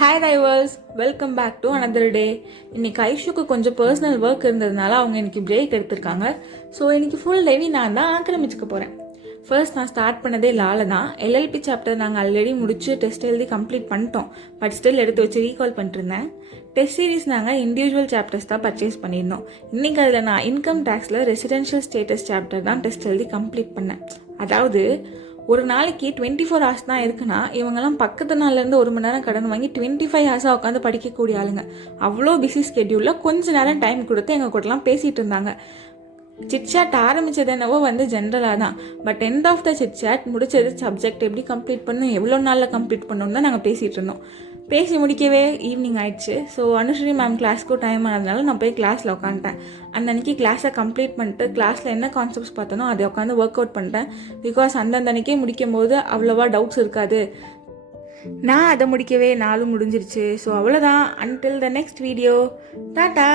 Hi divers, welcome back to another day. இன்னைக்கு ஐஷுக்கு கொஞ்சம் பர்சனல் ஒர்க் இருந்ததுனால அவங்க இன்னைக்கு பிரேக் எடுத்திருக்காங்க. ஸோ இன்னைக்கு ஃபுல் டேவி நான் தான் ஆக்கிரமிச்சுக்க போகிறேன். ஃபர்ஸ்ட் நான் ஸ்டார்ட் பண்ணதே லால தான். எல்எல்பி சாப்டர் நாங்கள் ஆல்ரெடி முடிச்சு டெஸ்ட் எழுதி கம்ப்ளீட் பண்ணிட்டோம். பட் ஸ்டில் எடுத்து வச்சு ரீகால் பண்ணிட்டுருந்தேன். டெஸ்ட் சீரிஸ் நாங்கள் இண்டிவிஜுவல் சாப்டர்ஸ் தான் பர்ச்சேஸ் பண்ணியிருந்தோம். இன்னைக்கு அதில் நான் இன்கம் டேக்ஸில் ரெசிடென்ஷியல் ஸ்டேட்டஸ் சாப்டர் தான் டெஸ்ட் எழுதி கம்ப்ளீட் பண்ணேன். அதாவது ஒரு நாளைக்கு 24 ஹவர்ஸ் தான் இருக்குன்னா இவங்கெல்லாம் பக்கத்து நாள்லேருந்து 1 மணி நேரம் கடன் வாங்கி 25 ஹவர்ஸாக உட்காந்து படிக்கக்கூடிய ஆளுங்க. அவ்வளோ பிஸி ஸ்கெட்யூலில் கொஞ்ச நேரம் டைம் கொடுத்து எங்கள் கூடலாம் பேசிகிட்டு இருந்தாங்க. சிட்சாட் ஆரம்பித்தது என்னவோ ஜென்ரலாக தான். But end of the chitchat முடிச்சது சப்ஜெக்ட் எப்படி கம்ப்ளீட் பண்ணணும், எவ்வளோ நாளில் கம்ப்ளீட் பண்ணணும் தான் நாங்கள் பேசிகிட்டு இருந்தோம். பேசி முடிக்கவே ஈவினிங் ஆயிடுச்சு. ஸோ அனுஸ்ரீ மேம் கிளாஸ்க்கும் டைம் ஆனதுனால நான் போய் கிளாஸில் உட்காந்துட்டேன். அந்த அன்றைக்கி கிளாஸை கம்ப்ளீட் பண்ணிட்டு கிளாஸில் என்ன கான்செப்ட்ஸ் பார்த்தனோ அதை உட்காந்து ஒர்க் அவுட் பண்ணிட்டேன். பிகாஸ் அந்தந்த அன்றைக்கே முடிக்கும் போது அவ்வளோவா டவுட்ஸ் இருக்காது. நான் அதை முடிக்கவே நாளும் முடிஞ்சிருச்சு. ஸோ அவ்வளோதான். Until the next video, Tata.